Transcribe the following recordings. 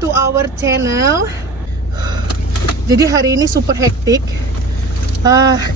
to our channel. Jadi hari ini super hektik.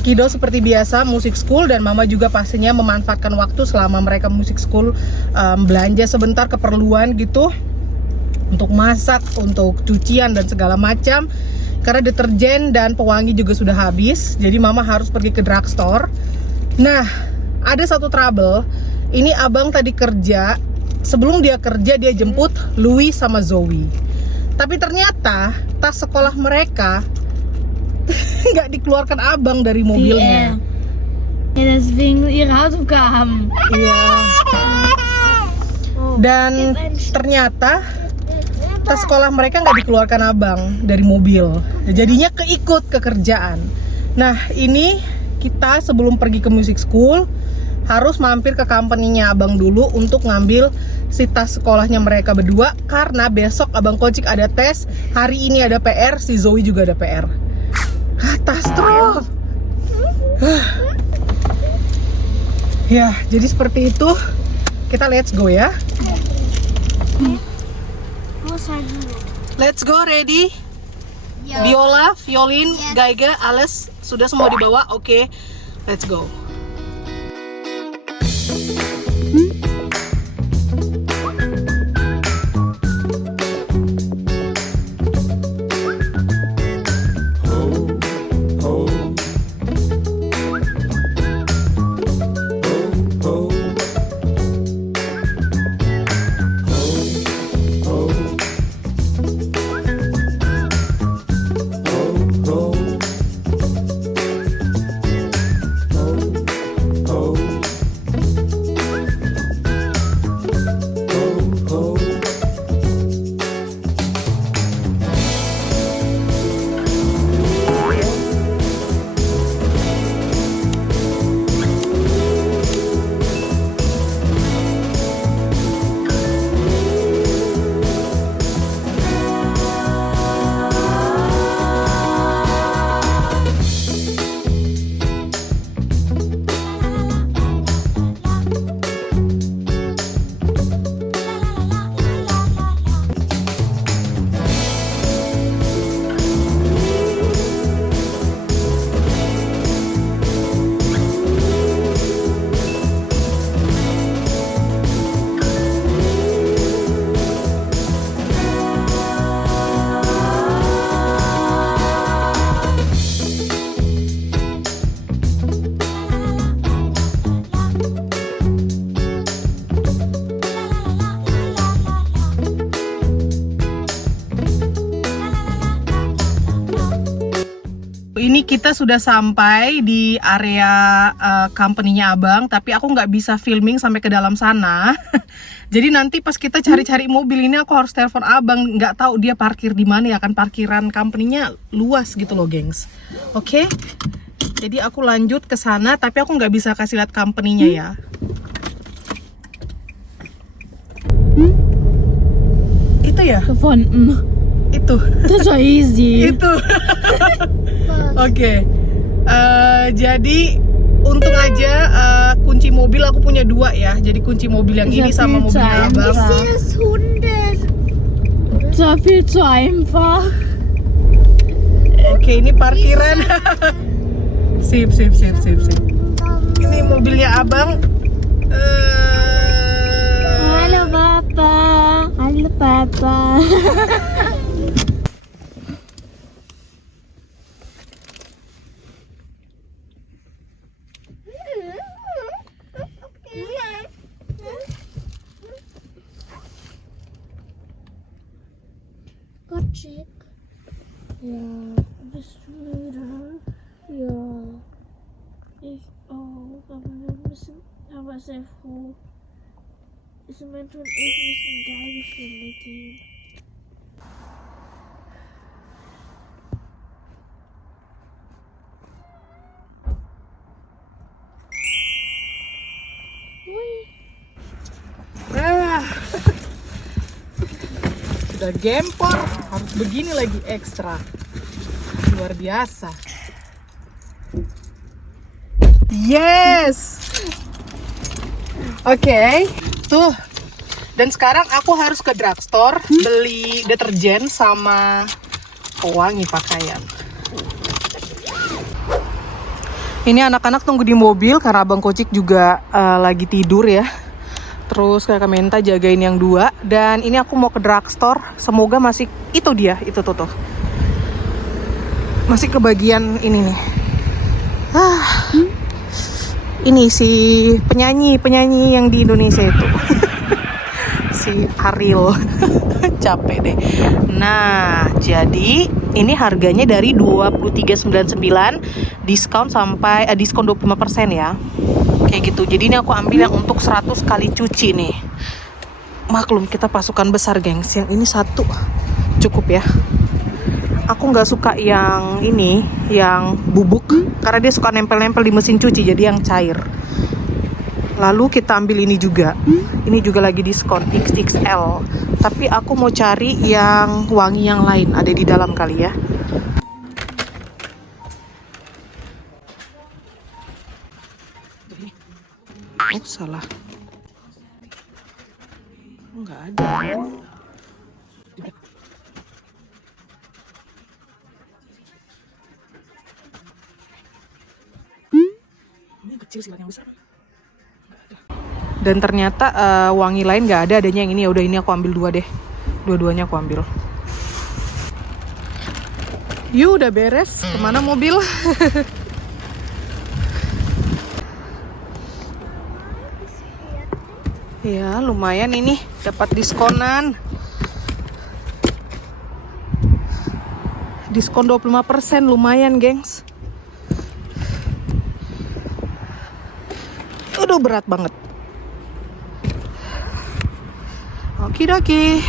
Kiddo seperti biasa musik school, dan mama juga pastinya memanfaatkan waktu selama mereka musik school, belanja sebentar keperluan gitu, untuk masak, untuk cucian dan segala macam. Karena deterjen dan pewangi juga sudah habis, jadi mama harus pergi ke drugstore. Nah, ada satu trouble. Ini abang tadi kerja, sebelum dia kerja dia jemput Louis sama Zoe. Tapi ternyata tas sekolah mereka nggak dikeluarkan abang dari mobilnya. Ja, deswegen ihre Hausaufgaben. Iya. Dan ternyata tas sekolah mereka nggak dikeluarkan abang dari mobil. Jadinya keikut ke kerjaan. Nah, ini kita sebelum pergi ke music school harus mampir ke company-nya abang dulu untuk ngambil si tas sekolahnya mereka berdua, karena besok abang Kocik ada tes, hari ini ada PR, si Zoe juga ada PR. Katastrof. Ya, jadi seperti itu. Kita let's go ya. Let's go, ready? Biola, violin, geiger, alles sudah semua dibawa. Oke, let's go. Ini kita sudah sampai di area company-nya abang, tapi aku nggak bisa filming sampai ke dalam sana. Jadi nanti pas kita cari-cari mobil ini aku harus telepon abang, nggak tahu dia parkir di mana ya, kan parkiran company-nya luas gitu loh, gengs. Oke? Jadi aku lanjut ke sana, tapi aku nggak bisa kasih lihat company-nya ya. Itu ya? Gefunden. Itu. Das war easy. Itu. Oke. Jadi untung aja kunci mobil aku punya 2 ya. Jadi kunci mobil yang ini sama mobilnya abang. Das war viel zu einfach. Oke, ini parkiran. Sip. Ini mobilnya abang. Halo Papa. Halo Papa. Kocik. Ja, bist du müde? Ja. Ich auch, aber sehr froh. Samantha und ich müssen Geigestunde gehen. Sudah gempor, harus begini lagi ekstra. Luar biasa. Yes. Oke, tuh Dan sekarang aku harus ke drugstore beli deterjen sama pewangi pakaian. Ini anak-anak tunggu di mobil karena Abang Kocik juga lagi tidur ya. Terus kakak minta jagain yang 2. Dan ini aku mau ke drugstore. Semoga masih itu dia, itu tuh. Masih kebagian ini nih. Ini si penyanyi yang di Indonesia itu. Si Ariel. Capek deh. Nah, jadi ini harganya dari 23,99 diskon sampai diskon 25% ya. Kayak gitu. Jadi ini aku ambil yang untuk 100 kali cuci nih. Maklum kita pasukan besar, gengs. Yang ini 1 cukup ya. Aku nggak suka yang ini, yang bubuk, karena dia suka nempel-nempel di mesin cuci, jadi yang cair. Lalu kita ambil ini juga. Ini juga lagi diskon XXL. Tapi aku mau cari yang wangi yang lain, ada di dalam kali ya. Oh, salah. Nggak ada. Ini kecil sih, yang besar. Dan ternyata wangi lain nggak ada, adanya yang ini. Ya udah, ini aku ambil 2 deh. Dua-duanya aku ambil. Yuk, udah beres. Kemana mobil? Ya, lumayan ini dapat diskonan. Diskon 25%, lumayan, gengs. Aduh, berat banget. Okidoki.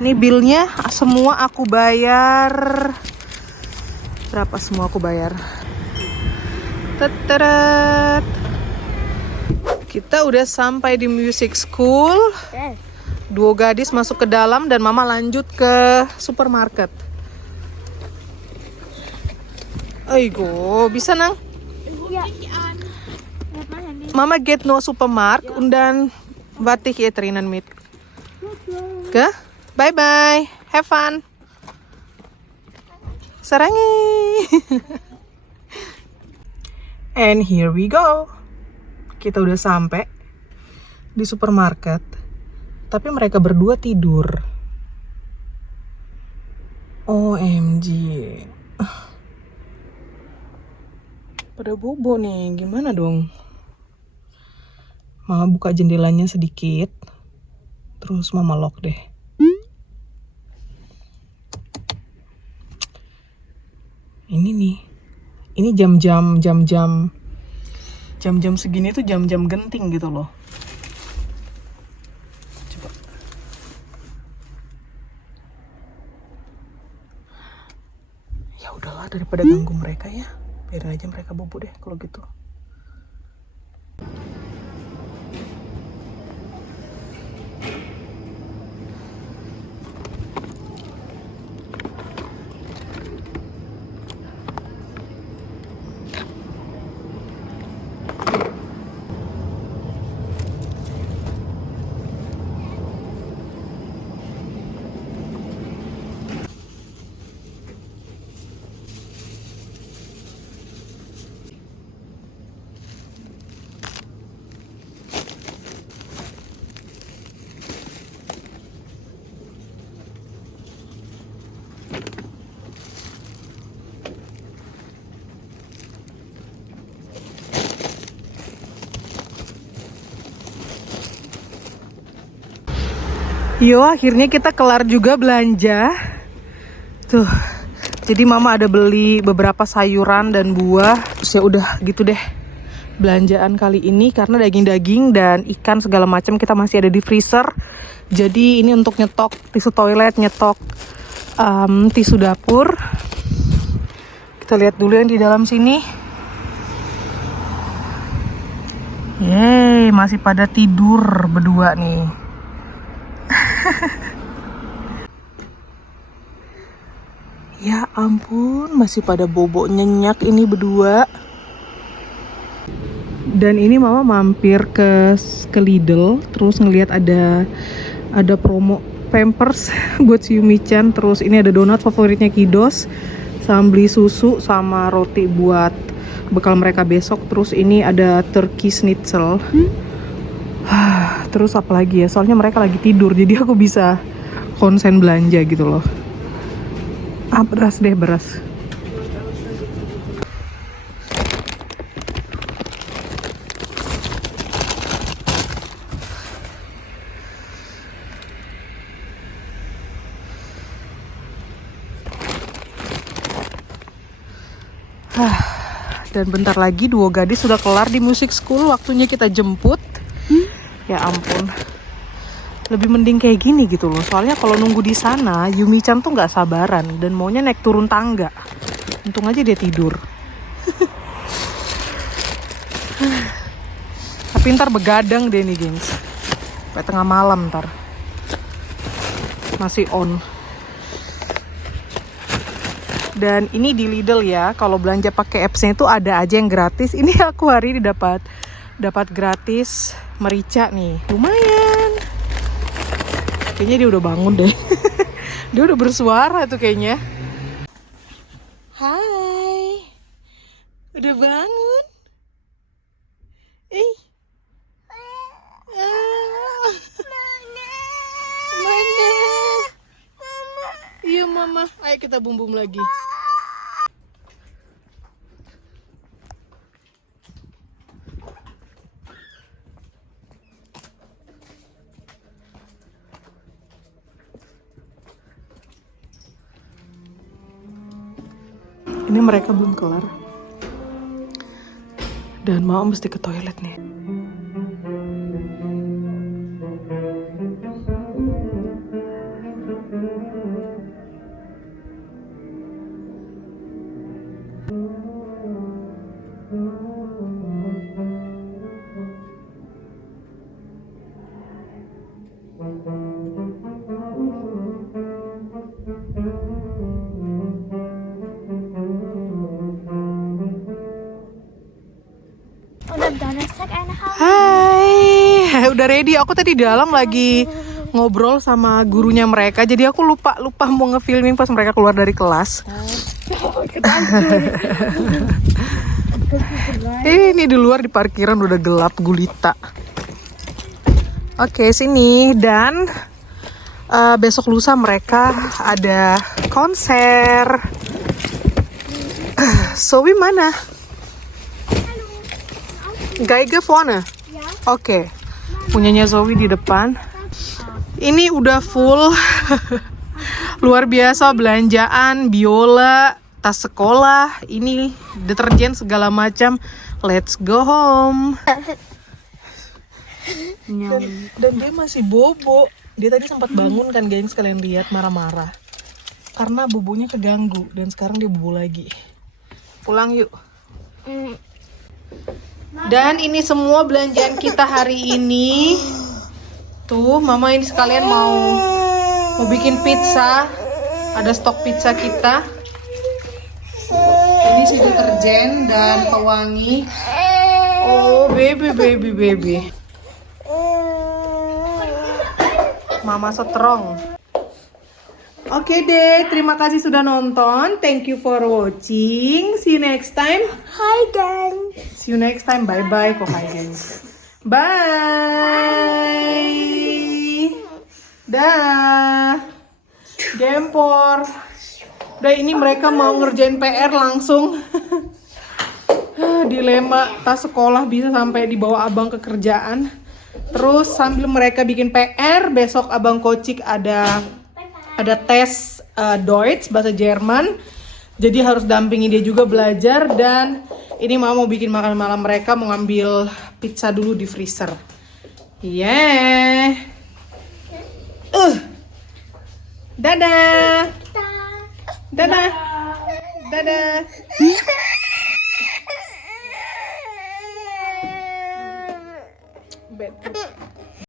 Ini bilnya semua aku bayar. Berapa semua aku bayar? Teteret. Kita udah sampai di music school. 2 gadis masuk ke dalam dan mama lanjut ke supermarket. Aigo, bisa nang? Ja. Mama get no supermarket und dann warte ich drinnen mit. Okay? Bye bye. Have fun. Sarangi. And here we go. Kita udah sampai di supermarket. Tapi mereka berdua tidur. OMG. Pada bobo nih, gimana dong? Mama buka jendelanya sedikit, terus mama lock deh. Ini nih, ini jam-jam segini tuh jam-jam genting gitu loh. Coba. Ya udahlah, daripada ganggu mereka ya. Biarin aja mereka bobo deh kalau gitu. Yo, akhirnya kita kelar juga belanja. Tuh. Jadi mama ada beli beberapa sayuran dan buah. Terus ya udah gitu deh belanjaan kali ini, karena daging-daging dan ikan segala macam kita masih ada di freezer. Jadi ini untuk nyetok tisu toilet, nyetok tisu dapur. Kita lihat dulu yang di dalam sini. Yeay, masih pada tidur berdua nih. Ya ampun, masih pada bobo nyenyak ini berdua. Dan ini mama mampir ke Lidl, terus ngelihat ada promo Pampers buat si Yumi-chan. Terus ini ada donat favoritnya Kidos, sama beli susu sama roti buat bekal mereka besok. Terus ini ada turkey schnitzel. Terus apa lagi ya? Soalnya mereka lagi tidur, jadi aku bisa konsen belanja gitu loh. Beras deh, beras. Dan bentar lagi Duo Gadis sudah kelar di music school, waktunya kita jemput. Ya ampun, lebih mending kayak gini gitu loh. Soalnya kalau nunggu di sana, Yumi-chan tuh nggak sabaran dan maunya naik turun tangga. Untung aja dia tidur. Tapi ntar begadang deh nih gengs, sampai tengah malam ntar masih on. Dan ini di Lidl ya, kalau belanja pakai apps-nya itu ada aja yang gratis. Ini aku hari ini dapat gratis merica nih, lumayan. Kayaknya dia udah bangun deh. Dia udah bersuara tuh kayaknya. Hai, udah bangun? Mana? Iya mama, ayo kita bum-bum lagi. Ini mereka belum kelar. Dan mau mesti ke toilet nih. Hai, udah ready. Aku tadi di dalam lagi ngobrol sama gurunya mereka, jadi aku lupa mau ngefilming pas mereka keluar dari kelas. Ini di luar di parkiran udah gelap gulita. Oke, sini. Dan besok lusa mereka ada konser. Zoe mana? Geige vorne? Ya. Oke. Punyanya Zoe di depan. Ini udah full. Luar biasa belanjaan, biola, tas sekolah, ini deterjen segala macam. Let's go home. Dan dia masih bobo. Dia tadi sempat bangun kan gengs, kalian lihat marah-marah. Karena bobonya keganggu dan sekarang dia bobo lagi. Pulang yuk. Dan ini semua belanjaan kita hari ini. Tuh, mama ini sekalian mau bikin pizza. Ada stok pizza kita. Ini sih deterjen dan pewangi. Oh, baby. Mama strong. Oke deh, terima kasih sudah nonton. Thank you for watching. See you next time. Hi gang. See you next time. Bye-bye. Kok hi guys. Bye. Dah. Gempor. Udah, ini mereka mau ngerjain PR langsung. Dilema tas sekolah bisa sampai dibawa abang ke kerjaan. Terus sambil mereka bikin PR, besok abang Kocik ada tes Deutsch bahasa Jerman. Jadi harus dampingi dia juga belajar. Dan ini mama mau bikin makan malam mereka, mau ngambil pizza dulu di freezer. Yeah. Dadah. Dadah. Dadah.